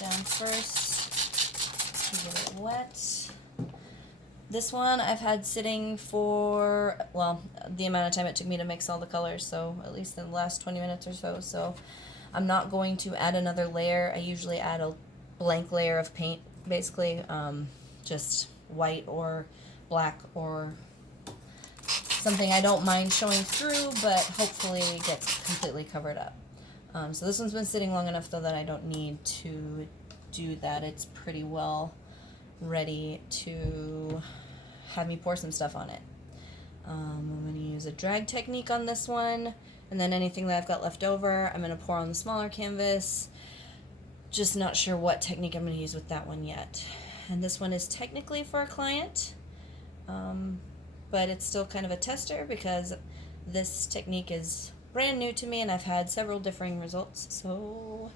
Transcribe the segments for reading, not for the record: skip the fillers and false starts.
down first to get it wet. This one I've had sitting for, well, the amount of time it took me to mix all the colors, so at least in the last 20 minutes or so. So I'm not going to add another layer. I usually add a blank layer of paint, basically, just white or black or something I don't mind showing through, but hopefully gets completely covered up. So this one's been sitting long enough though that I don't need to do that. It's pretty well ready to have me pour some stuff on it. I'm going to use a drag technique on this one, and then anything that I've got left over I'm going to pour on the smaller canvas. Just not sure what technique I'm going to use with that one yet. And this one is technically for a client, but it's still kind of a tester because this technique is brand new to me and I've had several differing results, so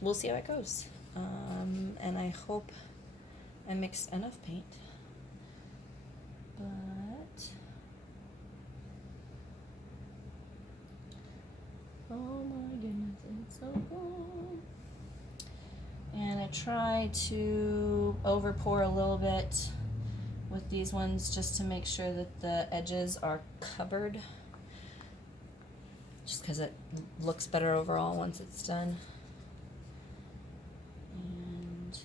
we'll see how it goes. And I hope I mixed enough paint, but oh my goodness, it's so cool. And I try to over pour a little bit with these ones just to make sure that the edges are covered, just because it looks better overall once it's done. And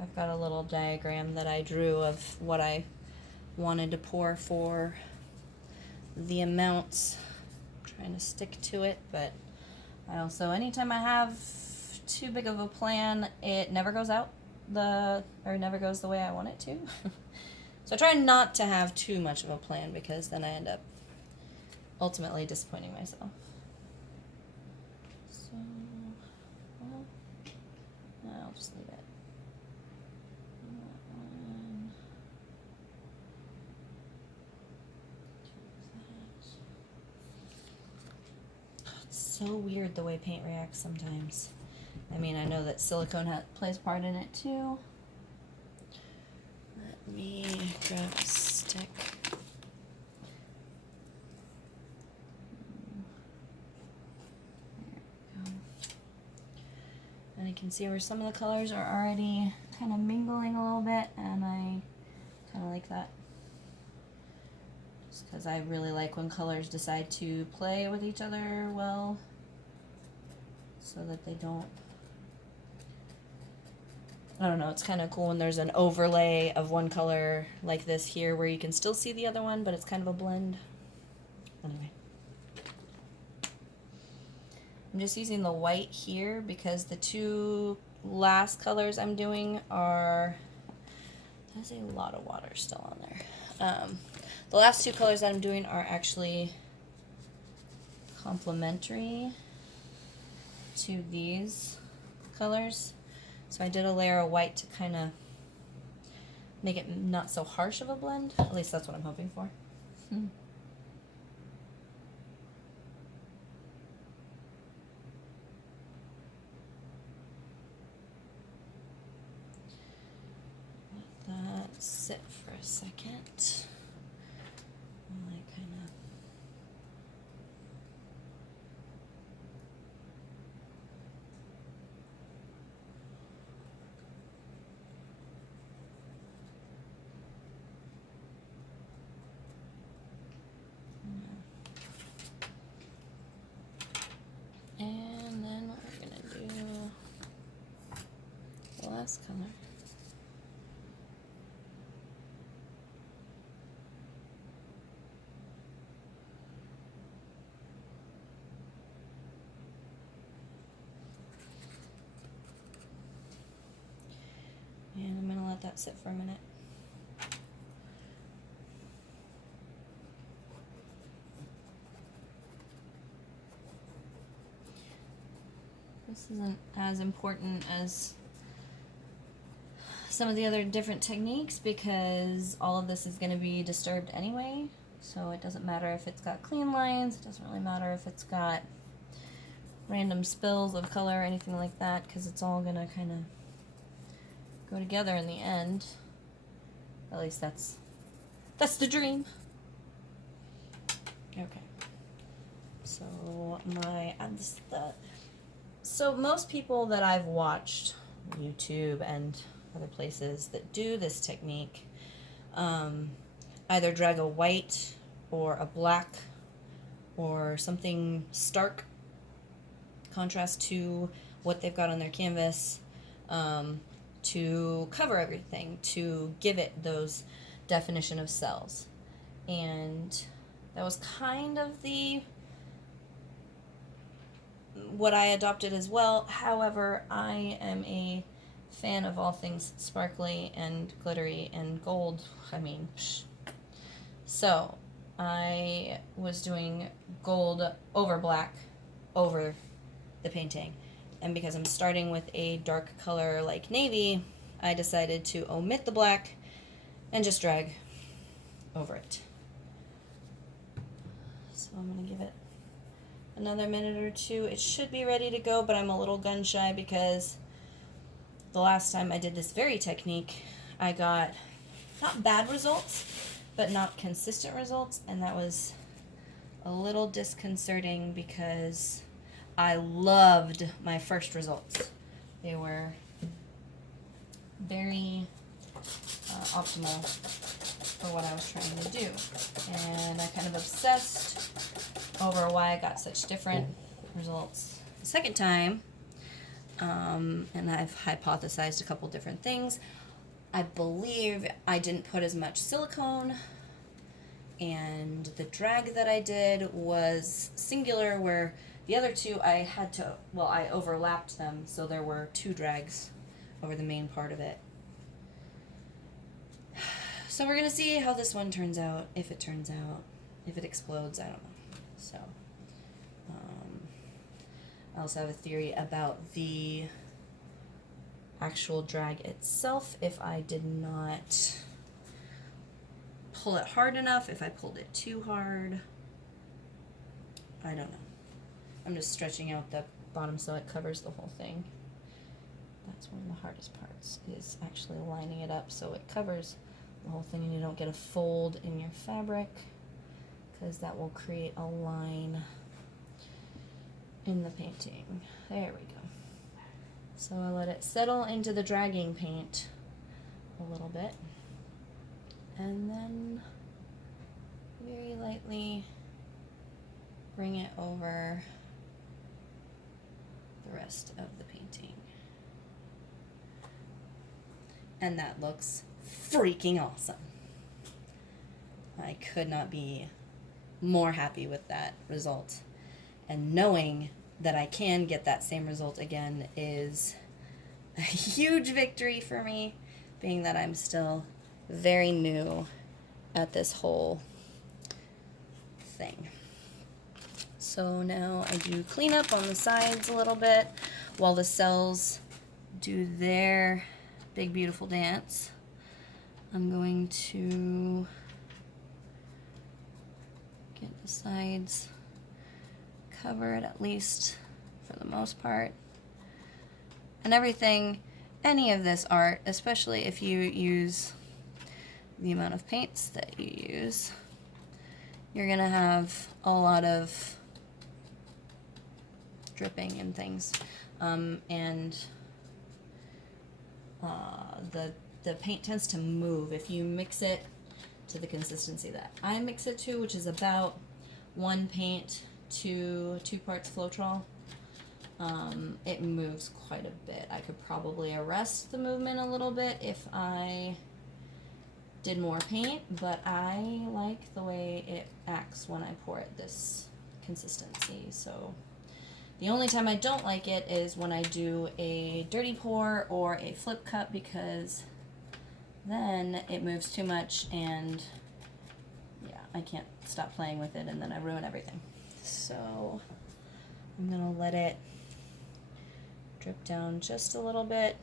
I've got a little diagram that I drew of what I wanted to pour for the amounts. I'm trying to stick to it, but I also, anytime I have too big of a plan, it never goes out never goes the way I want it to. So I try not to have too much of a plan because then I end up ultimately disappointing myself. So, well, I'll just leave it. It's so weird the way paint reacts sometimes. I mean, I know that silicone plays part in it too. Let me grab a stick. There we go. And you can see where some of the colors are already kind of mingling a little bit, and I kind of like that. Just because I really like when colors decide to play with each other well, so that they don't, I don't know, it's kind of cool when there's an overlay of one color like this here where you can still see the other one, but it's kind of a blend. Anyway. I'm just using the white here because the two last colors I'm doing are, there's a lot of water still on there. The last two colors that I'm doing are actually complementary to these colors. So I did a layer of white to kind of make it not so harsh of a blend. At least that's what I'm hoping for. Let that sit for a second. I kind of and then what we're gonna do the last color. And I'm gonna let that sit for a minute. This isn't as important as some of the other different techniques because all of this is going to be disturbed anyway. So it doesn't matter if it's got clean lines, it doesn't really matter if it's got random spills of color or anything like that, because it's all going to kind of go together in the end. At least that's the dream. Okay. So So most people that I've watched, YouTube and other places that do this technique, either drag a white or a black or something stark contrast to what they've got on their canvas, to cover everything, to give it those definition of cells. And that was kind of what I adopted as well. However, I am a fan of all things sparkly and glittery and gold. I mean, so I was doing gold over black over the painting. And because I'm starting with a dark color like navy, I decided to omit the black and just drag over it. So I'm going to give it another minute or two. It should be ready to go, but I'm a little gun shy because the last time I did this very technique, I got not bad results, but not consistent results, and that was a little disconcerting because I loved my first results. They were very optimal for what I was trying to do, and I kind of obsessed over why I got such different results the second time, and I've hypothesized a couple different things. I believe I didn't put as much silicone, and the drag that I did was singular, where the other two I overlapped them, so there were two drags over the main part of it. So we're going to see how this one turns out, if it turns out, if it explodes, I don't know. So, I also have a theory about the actual drag itself. If I did not pull it hard enough, if I pulled it too hard, I don't know. I'm just stretching out the bottom so it covers the whole thing. That's one of the hardest parts, is actually lining it up so it covers the whole thing and you don't get a fold in your fabric, because that will create a line in the painting. There we go. So I let it settle into the dragging paint a little bit, and then very lightly bring it over the rest of the painting. And that looks freaking awesome. I could not be more happy with that result. And knowing that I can get that same result again is a huge victory for me, being that I'm still very new at this whole thing. So now I do clean up on the sides a little bit while the cells do their big beautiful dance. I'm going to get the sides covered, at least for the most part. And everything, any of this art, especially if you use the amount of paints that you use, you're gonna have a lot of dripping and things, the paint tends to move if you mix it to the consistency that I mix it to, which is about 1 paint to 2 parts Floetrol. It moves quite a bit. I could probably arrest the movement a little bit if I did more paint, but I like the way it acts when I pour it this consistency. So the only time I don't like it is when I do a dirty pour or a flip cup, because then it moves too much and yeah, I can't stop playing with it and then I ruin everything. So I'm gonna let it drip down just a little bit.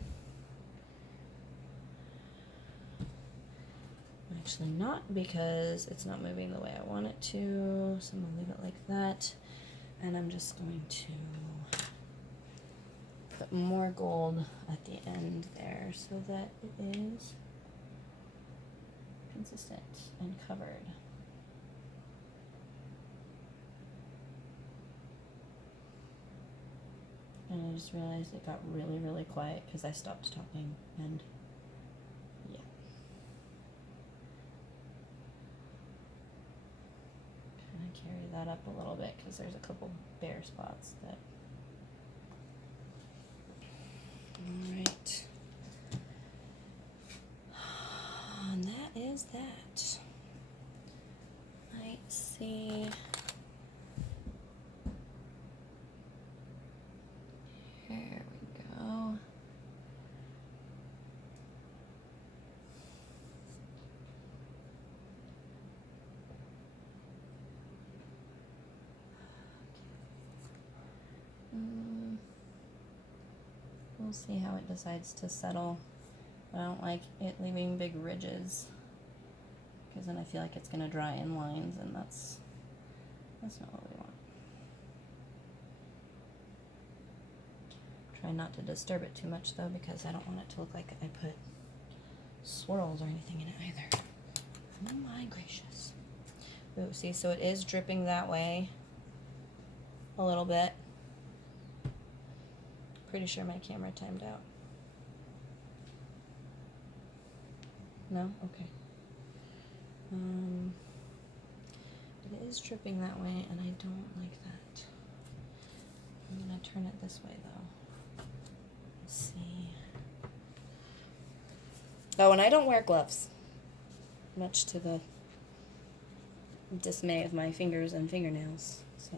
Actually not, because it's not moving the way I want it to, so I'm gonna leave it like that. And I'm just going to put more gold at the end there so that it is consistent and covered. And just realized it got really, really quiet because I stopped talking, and yeah. Kind of carry that up a little bit because there's a couple bare spots that. All right. And that is that. Let's see. Here we go. We'll see how it decides to settle. But I don't like it leaving big ridges, because then I feel like it's going to dry in lines, and that's not what we want. Try not to disturb it too much though, because I don't want it to look like I put swirls or anything in it either. Oh my gracious. Ooh, see, so it is dripping that way a little bit. Pretty sure my camera timed out. No? Okay. It is dripping that way, and I don't like that. I'm gonna turn it this way though. Let's see. Oh, and I don't wear gloves, much to the dismay of my fingers and fingernails, so.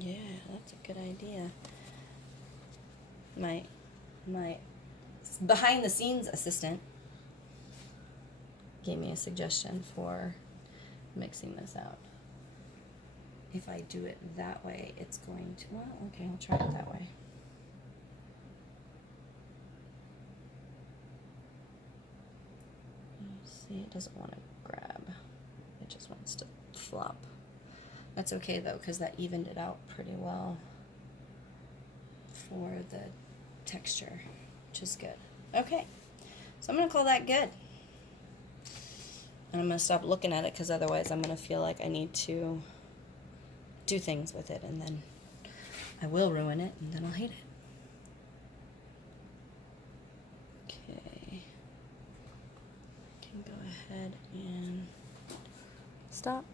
Yeah, that's a good idea. My behind the scenes assistant gave me a suggestion for mixing this out. If I do it that way, it's going to, well, okay, I'll try it that way. See, it doesn't want to grab. It just wants to flop. That's okay though, because that evened it out pretty well for the texture, which is good. Okay, so I'm going to call that good. And I'm going to stop looking at it, because otherwise I'm going to feel like I need to do things with it, and then I will ruin it, and then I'll hate it. Okay. I can go ahead and stop.